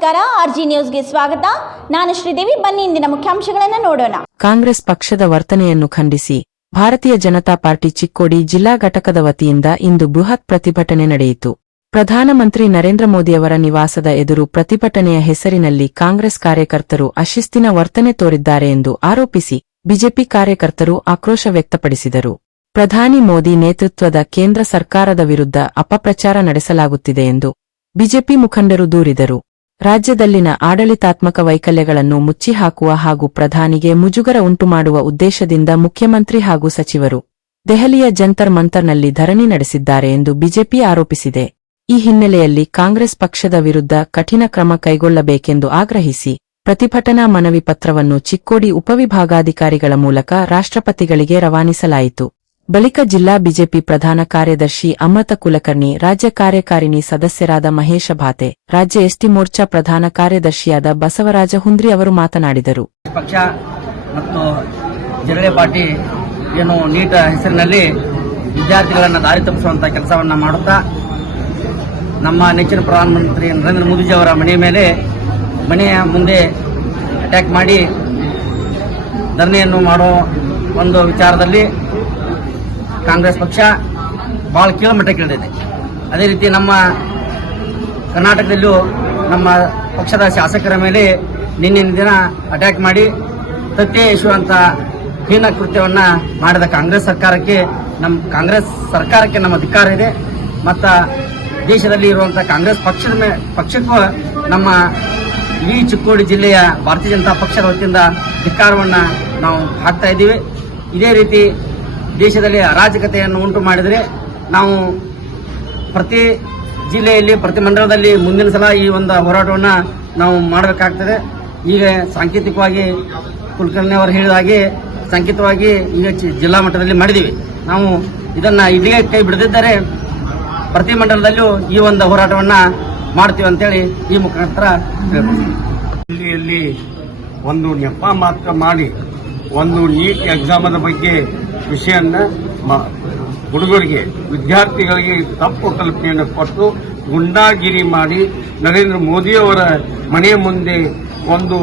ನಮಸ್ಕಾರ, ಆರ್ಜಿ ನ್ಯೂಸ್ಗೆ ಸ್ವಾಗತ. ನಾನು ಶ್ರೀದೇವಿ. ಬನ್ನಿ ಇಂದಿನ ಮುಖ್ಯಾಂಶಗಳನ್ನು ನೋಡೋಣ. ಕಾಂಗ್ರೆಸ್ ಪಕ್ಷದ ವರ್ತನೆಯನ್ನು ಖಂಡಿಸಿ ಭಾರತೀಯ ಜನತಾ ಪಾರ್ಟಿ ಚಿಕ್ಕೋಡಿ ಜಿಲ್ಲಾ ಘಟಕದ ವತಿಯಿಂದ ಇಂದು ಬೃಹತ್ ಪ್ರತಿಭಟನೆ ನಡೆಯಿತು. ಪ್ರಧಾನಮಂತ್ರಿ ನರೇಂದ್ರ ಮೋದಿಯವರ ನಿವಾಸದ ಎದುರು ಪ್ರತಿಭಟನೆಯ ಹೆಸರಿನಲ್ಲಿ ಕಾಂಗ್ರೆಸ್ ಕಾರ್ಯಕರ್ತರು ಅಶಿಸ್ತಿನ ವರ್ತನೆ ತೋರಿದ್ದಾರೆ ಎಂದು ಆರೋಪಿಸಿ ಬಿಜೆಪಿ ಕಾರ್ಯಕರ್ತರು ಆಕ್ರೋಶ ವ್ಯಕ್ತಪಡಿಸಿದರು. ಪ್ರಧಾನಿ ಮೋದಿ ನೇತೃತ್ವದ ಕೇಂದ್ರ ಸರ್ಕಾರದ ವಿರುದ್ಧ ಅಪಪ್ರಚಾರ ನಡೆಸಲಾಗುತ್ತಿದೆ ಎಂದು ಬಿಜೆಪಿ ಮುಖಂಡರು ದೂರಿದರು. ರಾಜ್ಯದಲ್ಲಿನ ಆಡಳಿತಾತ್ಮಕ ವೈಫಲ್ಯಗಳನ್ನು ಮುಚ್ಚಿಹಾಕುವ ಹಾಗೂ ಪ್ರಧಾನಿಗೆ ಮುಜುಗರ ಉಂಟುಮಾಡುವ ಉದ್ದೇಶದಿಂದ ಮುಖ್ಯಮಂತ್ರಿ ಹಾಗೂ ಸಚಿವರು ದೆಹಲಿಯ ಜಂತರ್ ಮಂತರ್ನಲ್ಲಿ ಧರಣಿ ನಡೆಸಿದ್ದಾರೆ ಎಂದು ಬಿಜೆಪಿ ಆರೋಪಿಸಿದೆ. ಈ ಹಿನ್ನೆಲೆಯಲ್ಲಿ ಕಾಂಗ್ರೆಸ್ ಪಕ್ಷದ ವಿರುದ್ಧ ಕಠಿಣ ಕ್ರಮ ಕೈಗೊಳ್ಳಬೇಕೆಂದು ಆಗ್ರಹಿಸಿ ಪ್ರತಿಭಟನಾ ಮನವಿ ಪತ್ರವನ್ನು ಚಿಕ್ಕೋಡಿ ಉಪವಿಭಾಗಾಧಿಕಾರಿಗಳ ಮೂಲಕ ರಾಷ್ಟ್ರಪತಿಗಳಿಗೆ ರವಾನಿಸಲಾಯಿತು. ಬಳಿಕ ಜಿಲ್ಲಾ ಬಿಜೆಪಿ ಪ್ರಧಾನ ಕಾರ್ಯದರ್ಶಿ ಅಮೃತ ಕುಲಕರ್ಣಿ, ರಾಜ್ಯ ಕಾರ್ಯಕಾರಿಣಿ ಸದಸ್ಯರಾದ ಮಹೇಶ ಭಾತೆ, ರಾಜ್ಯ ಎಸ್ಟಿ ಮೋರ್ಚಾ ಪ್ರಧಾನ ಕಾರ್ಯದರ್ಶಿಯಾದ ಬಸವರಾಜ ಹುಂದ್ರಿ ಅವರು ಮಾತನಾಡಿದರು. ಪಕ್ಷ ಮತ್ತು ಜನರೇ ಪಾರ್ಟಿ ಏನು ನೀಟ್ ಹೆಸರಿನಲ್ಲಿ ವಿದ್ಯಾರ್ಥಿಗಳನ್ನು ದಾರಿ ತಪ್ಪಿಸುವಂತಹ ಕೆಲಸವನ್ನ ಮಾಡುತ್ತಾ ನಮ್ಮ ನೆಚ್ಚಿನ ಪ್ರಧಾನಮಂತ್ರಿ ನರೇಂದ್ರ ಮೋದಿಜಿ ಅವರ ಮನೆಯ ಮುಂದೆ ಅಟ್ಯಾಕ್ ಮಾಡಿ ಧರಣಿಯನ್ನು ಮಾಡೋ ಒಂದು ವಿಚಾರದಲ್ಲಿ ಕಾಂಗ್ರೆಸ್ ಪಕ್ಷ ಬಹಳ ಕೀಳುಮಟ್ಟಕ್ಕೆ ಇಳಿದಿದೆ. ಅದೇ ರೀತಿ ನಮ್ಮ ಕರ್ನಾಟಕದಲ್ಲೂ ನಮ್ಮ ಪಕ್ಷದ ಶಾಸಕರ ಮೇಲೆ ನಿನ್ನಿನ ದಿನ ಅಟ್ಯಾಕ್ ಮಾಡಿ ತತ್ತೆ ಎಸೆಯುವಂತ ಹೀನ ಕೃತ್ಯವನ್ನ ಮಾಡಿದ ಕಾಂಗ್ರೆಸ್ ಸರ್ಕಾರಕ್ಕೆ ನಮ್ಮ ಧಿಕ್ಕಾರ ಇದೆ. ಮತ್ತು ದೇಶದಲ್ಲಿ ಇರುವಂತಹ ಕಾಂಗ್ರೆಸ್ ಪಕ್ಷಕ್ಕೂ ನಮ್ಮ ಈ ಚಿಕ್ಕೋಡಿ ಜಿಲ್ಲೆಯ ಭಾರತೀಯ ಜನತಾ ಪಕ್ಷದ ವತಿಯಿಂದ ಧಿಕ್ಕಾರವನ್ನ ನಾವು ಹಾಕ್ತಾ ಇದ್ದೀವಿ. ಇದೇ ರೀತಿ ದೇಶದಲ್ಲಿ ಅರಾಜಕತೆಯನ್ನು ಉಂಟು ಮಾಡಿದರೆ ನಾವು ಪ್ರತಿ ಜಿಲ್ಲೆಯಲ್ಲಿ ಪ್ರತಿ ಮಂಡಲದಲ್ಲಿ ಮುಂದಿನ ಸಲ ಈ ಒಂದು ಹೋರಾಟವನ್ನು ನಾವು ಮಾಡಬೇಕಾಗ್ತದೆ. ಈಗ ಸಾಂಕೇತಿಕವಾಗಿ ಕುಲಕರ್ಣಿ ಅವರು ಹೇಳಿದ ಹಾಗೆ ಸಾಂಕೇತಿಕವಾಗಿ ಈಗ ಜಿಲ್ಲಾ ಮಟ್ಟದಲ್ಲಿ ಮಾಡಿದ್ದೀವಿ. ನಾವು ಇದನ್ನ ಇಲ್ಲಿಗೆ ಕೈ ಬಿಡದಿದ್ದರೆ ಪ್ರತಿ ಮಂಡಲದಲ್ಲೂ ಈ ಒಂದು ಹೋರಾಟವನ್ನ ಮಾಡ್ತೀವಿ ಅಂತೇಳಿ ಈ ಮುಖಾಂತರ ಜಿಲ್ಲೆಯಲ್ಲಿ ಒಂದು ನೆಪ ಮಾತ್ರ ಮಾಡಿ ಒಂದು ನೀಟ್ ಎಕ್ಸಾಮದ ಬಗ್ಗೆ ವಿಷಯನ್ನ ಹುಡುಗರಿಗೆ ವಿದ್ಯಾರ್ಥಿಗಳಿಗೆ ತಪ್ಪು ಕಲ್ಪನೆಯನ್ನು ಕೊಟ್ಟು ಗುಂಡಾಗಿರಿ ಮಾಡಿ ನರೇಂದ್ರ ಮೋದಿಯವರ ಮನೆಯ ಮುಂದೆ ಒಂದು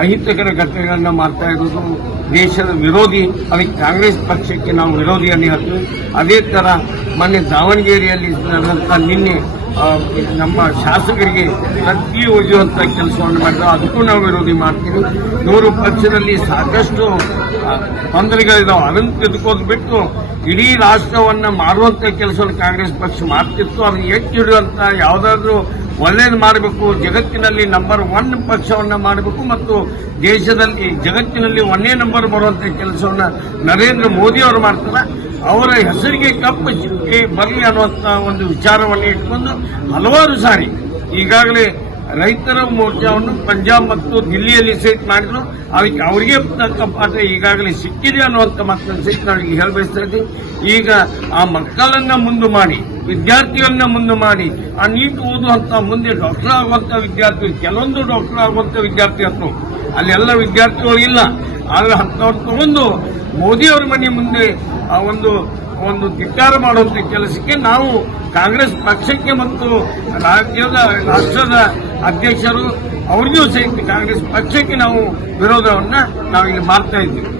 ಅಹಿತಕರ ಘಟನೆಗಳನ್ನು ಮಾಡ್ತಾ ಇರುವುದು ದೇಶದ ವಿರೋಧಿ. ಅದಕ್ಕೆ ಕಾಂಗ್ರೆಸ್ ಪಕ್ಷಕ್ಕೆ ನಾವು ವಿರೋಧಿಯನ್ನು ಹೇಳ್ತೀವಿ. ಅದೇ ತರ ಮೊನ್ನೆ ದಾವಣಗೆರೆಯಲ್ಲಿ ನಿನ್ನೆ ನಮ್ಮ ಶಾಸಕರಿಗೆ ಕತ್ತಿ ಒಯ್ಯುವಂತ ಕೆಲಸವನ್ನು ಮಾಡಿದ್ರೆ ಅದಕ್ಕೂ ನಾವು ವಿರೋಧಿ ಮಾಡ್ತೀವಿ. 100 ಪಕ್ಷದಲ್ಲಿ ಸಾಕಷ್ಟು ತೊಂದರೆಗಳಿದಾವೆ. ಅದನ್ನು ತೆಗೆದುಕೊಂಡು ಬಿಟ್ಟು ಇಡೀ ರಾಷ್ಟ್ರವನ್ನ ಮಾರುವಂತ ಕೆಲಸವನ್ನು ಕಾಂಗ್ರೆಸ್ ಪಕ್ಷ ಮಾಡ್ತಿತ್ತು. ಅದನ್ನು ಎತ್ತಿ ಹಿಡಿಯುವಂತ ಯಾವುದಾದ್ರೂ ಒಳ್ಳೇದು ಮಾಡಬೇಕು, ಜಗತ್ತಿನಲ್ಲಿ ನಂಬರ್ 1 ಪಕ್ಷವನ್ನ ಮಾಡಬೇಕು ಮತ್ತು ದೇಶದಲ್ಲಿ ಜಗತ್ತಿನಲ್ಲಿ 1ನೇ ನಂಬರ್ ಬರುವಂತ ಕೆಲಸವನ್ನ ನರೇಂದ್ರ ಮೋದಿ ಅವರು ಮಾಡ್ತಾರೆ. ಅವರ ಹೆಸರಿಗೆ ಕಪ್ಪು ಚಿಕ್ಕೆ ಬರಲಿ ಅನ್ನುವಂತ ಒಂದು ವಿಚಾರವನ್ನು ಇಟ್ಕೊಂಡು ಹಲವಾರು ಸಾರಿ ಈಗಾಗಲೇ ರೈತರ ಮೋರ್ಚಾವನ್ನು ಪಂಜಾಬ್ ಮತ್ತು ದಿಲ್ಲಿಯಲ್ಲಿ ಸೆಟ್ ಮಾಡಿದ್ರು. ಅದಕ್ಕೆ ಅವರಿಗೆ ತಕ್ಕ ಪಾಠ ಈಗಾಗಲೇ ಸಿಕ್ಕಿದೆ ಅನ್ನುವಂಥ ಮಾತನ್ನು ಸಹಿತ ನಾವು ಈಗ ಹೇಳಬಯಸ್ತಾ ಇದ್ದೀವಿ. ಈಗ ಆ ಮಕ್ಕಳನ್ನ ಮುಂದೆ ಮಾಡಿ, ವಿದ್ಯಾರ್ಥಿಗಳನ್ನ ಮುಂದೆ ಮಾಡಿ, ಆ ನೀಟ್ ಓದುವಂತ ಮುಂದೆ ಡಾಕ್ಟರ್ ಆಗುವಂತ ವಿದ್ಯಾರ್ಥಿಗಳು, ಕೆಲವೊಂದು ಡಾಕ್ಟರ್ ಆಗುವಂತ ವಿದ್ಯಾರ್ಥಿಗಳು ಅಲ್ಲೆಲ್ಲ ವಿದ್ಯಾರ್ಥಿಗಳು ಇಲ್ಲ. ಆದ್ರೆ ಅಂತವ್ರು ತಗೊಂಡು ಮೋದಿಯವರ ಮನೆ ಮುಂದೆ ಆ ಒಂದು ಧಿಕ್ಕಾರ ಮಾಡುವಂತ ಕೆಲಸಕ್ಕೆ ನಾವು ಕಾಂಗ್ರೆಸ್ ಪಕ್ಷಕ್ಕೆ ಮತ್ತು ರಾಷ್ಟ್ರದ ಅಧ್ಯಕ್ಷರು ಅವರಿಗೂ ಸಹಿತ ಕಾಂಗ್ರೆಸ್ ಪಕ್ಷಕ್ಕೆ ನಾವು ವಿರೋಧವನ್ನ ನಾವು ಇಲ್ಲಿ ಮಾಡ್ತಾ ಇದ್ದೀವಿ.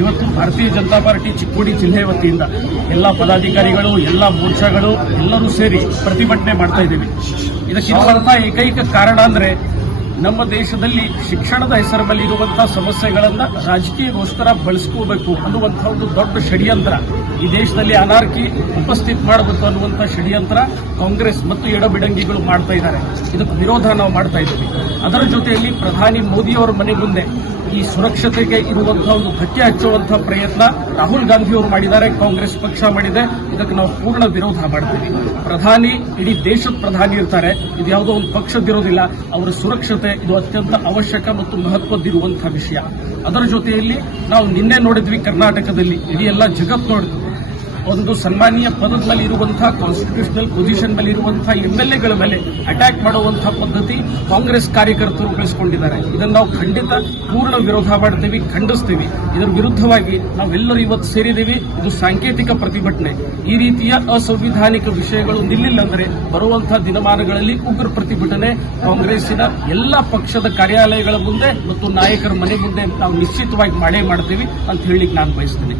ಇವತ್ತು ಭಾರತೀಯ ಜನತಾ ಪಾರ್ಟಿ ಚಿಕ್ಕೋಡಿ ಜಿಲ್ಲೆ ವತಿಯಿಂದ ಎಲ್ಲ ಪದಾಧಿಕಾರಿಗಳು, ಎಲ್ಲ ಮೋರ್ಚಾಗಳು ಎಲ್ಲರೂ ಸೇರಿ ಪ್ರತಿಭಟನೆ ಮಾಡ್ತಾ ಇದ್ದೀವಿ. ಇದಕ್ಕಿರುವಂತಹ ಏಕೈಕ ಕಾರಣ ಅಂದ್ರೆ ನಮ್ಮ ದೇಶದಲ್ಲಿ ಶಿಕ್ಷಣದ ಹೆಸರಲ್ಲಿ ಇರುವಂತಹ ಸಮಸ್ಯೆಗಳನ್ನ ರಾಜಕೀಯಗೋಸ್ಕರ ಬಳಸ್ಕೋಬೇಕು ಅನ್ನುವಂತಹ ಒಂದು ದೊಡ್ಡ ಷಡ್ಯಂತ್ರ, ಈ ದೇಶದಲ್ಲಿ ಅನಾರ್ಕಿ ಉಪಸ್ಥಿತ ಮಾಡಬೇಕು ಅನ್ನುವಂತಹ ಷಡ್ಯಂತ್ರ ಕಾಂಗ್ರೆಸ್ ಮತ್ತು ಎಡಬಿಡಂಗಿಗಳು ಮಾಡ್ತಾ ಇದ್ದಾರೆ. ಇದಕ್ಕೆ ವಿರೋಧ ನಾವು ಮಾಡ್ತಾ ಇದ್ದೀವಿ. ಅದರ ಜೊತೆಯಲ್ಲಿ ಪ್ರಧಾನಿ ಮೋದಿಯವರ ಮನೆ ಮುಂದೆ ಈ ಸುರಕ್ಷತೆಗೆ ಇರುವಂತಹ ಒಂದು ಧಕ್ಕೆ ಹಚ್ಚುವಂತಹ ಪ್ರಯತ್ನ ರಾಹುಲ್ ಗಾಂಧಿ ಅವರು ಮಾಡಿದ್ದಾರೆ, ಕಾಂಗ್ರೆಸ್ ಪಕ್ಷ ಮಾಡಿದೆ. ಇದಕ್ಕೆ ನಾವು ಪೂರ್ಣ ವಿರೋಧ ಮಾಡ್ತೀವಿ. ಪ್ರಧಾನಿ ಇಡೀ ದೇಶದ ಪ್ರಧಾನಿ ಇರ್ತಾರೆ, ಇದು ಯಾವುದೋ ಒಂದು ಪಕ್ಷದಿರೋದಿಲ್ಲ. ಅವರ ಸುರಕ್ಷತೆ ಇದು ಅತ್ಯಂತ ಅವಶ್ಯಕ ಮತ್ತು ಮಹತ್ವದ್ದಿರುವಂತಹ ವಿಷಯ. ಅದರ ಜೊತೆಯಲ್ಲಿ ನಾವು ನಿನ್ನೆ ನೋಡಿದ್ವಿ, ಕರ್ನಾಟಕದಲ್ಲಿ ಇಡೀ ಎಲ್ಲ ಜಗತ್ತು ನೋಡಿದ್ವಿ, ಒಂದು ಸನ್ಮಾನೀಯ ಪದದ ಮೇಲೆ ಇರುವಂತಹ ಕಾನ್ಸ್ಟಿಟ್ಯೂಷನಲ್ ಪೊಸಿಷನ್ ಮೇಲೆ ಇರುವಂತಹ MLAಗಳ ಮೇಲೆ ಅಟ್ಯಾಕ್ ಮಾಡುವಂತಹ ಪದ್ಧತಿ ಕಾಂಗ್ರೆಸ್ ಕಾರ್ಯಕರ್ತರು ಬೆಳೆಸಿಕೊಂಡಿದ್ದಾರೆ. ಇದನ್ನು ನಾವು ಖಂಡಿತ ಪೂರ್ಣ ವಿರೋಧ ಮಾಡ್ತೀವಿ, ಖಂಡಿಸ್ತೀವಿ. ಇದರ ವಿರುದ್ಧವಾಗಿ ನಾವೆಲ್ಲರೂ ಇವತ್ತು ಸೇರಿದ್ದೀವಿ. ಇದು ಸಾಂಕೇತಿಕ ಪ್ರತಿಭಟನೆ. ಈ ರೀತಿಯ ಅಸಂವಿಧಾನಿಕ ವಿಷಯಗಳು ನಿಲ್ಲಿಲ್ಲ ಅಂದರೆ ಬರುವಂತಹ ದಿನಮಾನಗಳಲ್ಲಿ ಉಗ್ರ ಪ್ರತಿಭಟನೆ ಕಾಂಗ್ರೆಸ್ಸಿನ ಎಲ್ಲಾ ಪಕ್ಷದ ಕಾರ್ಯಾಲಯಗಳ ಮುಂದೆ ಮತ್ತು ನಾಯಕರ ಮನೆ ಮುಂದೆ ನಾವು ನಿಶ್ಚಿತವಾಗಿ ಮಾಡೇ ಮಾಡ್ತೀವಿ ಅಂತ ಹೇಳಿಕ್ಕೆ ನಾನು ಬಯಸ್ತೀನಿ.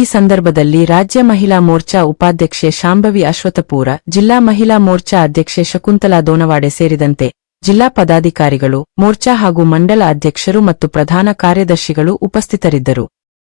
ಈ ಸಂದರ್ಭದಲ್ಲಿ ರಾಜ್ಯ ಮಹಿಳಾ ಮೋರ್ಚಾ ಉಪಾಧ್ಯಕ್ಷೆ ಶಾಂಭವಿ ಅಶ್ವತ್ಥಪೂರ, ಜಿಲ್ಲಾ ಮಹಿಳಾ ಮೋರ್ಚಾ ಅಧ್ಯಕ್ಷೆ ಶಕುಂತಲಾ ದೋನವಾಡೆ ಸೇರಿದಂತೆ ಜಿಲ್ಲಾ ಪದಾಧಿಕಾರಿಗಳು, ಮೋರ್ಚಾ ಹಾಗೂ ಮಂಡಲ ಅಧ್ಯಕ್ಷರು ಮತ್ತು ಪ್ರಧಾನ ಕಾರ್ಯದರ್ಶಿಗಳು ಉಪಸ್ಥಿತರಿದ್ದರು.